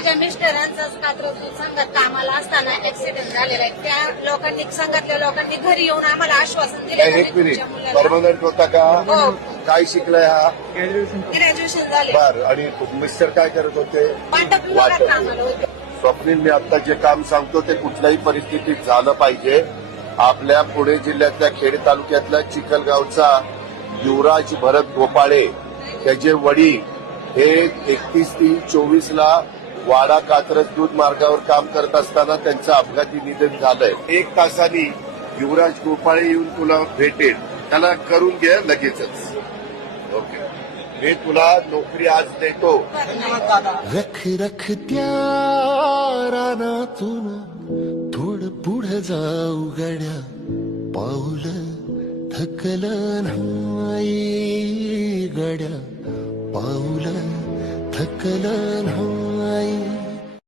माझ्या मिस्टरांचाच कात्रज संघात कामाला असताना ऍक्सिडेंट झालेला आहे. त्या लोकांनी संघातल्या लोकांनी घरी येऊन आम्हाला आश्वासन दिले एक मिनिट परमनंट होता का? हो काय शिकलाय हा? ग्रॅज्युएशन झाले. बर. आणि मिस्टर काय करत होते? वाटप विभागात कामाला होते. स्वप्नील, मी आता जे काम सांगतो ते कुठल्याही परिस्थितीत झालं पाहिजे. आपल्या पुणे जिल्ह्यातल्या खेड तालुक्यातल्या चिखलगावचा युवराज भरत गोपाळे त्याचे वडील हे 31/3/24 वाडा कात्रज दूध मार्गावर काम करत असताना त्यांचं अपघाती निधन झालंय. 1 तासांनी युवराज गोपाळे येऊन तुला भेटेल. त्याला करून घे लगेचच. ओके, मी तुला नोकरी आज देतो. रख रख त्या रानातून थोडं पुढे जाऊ गड्या, पाऊल थकलं नाही गड्या, पाऊल थकलं नाही.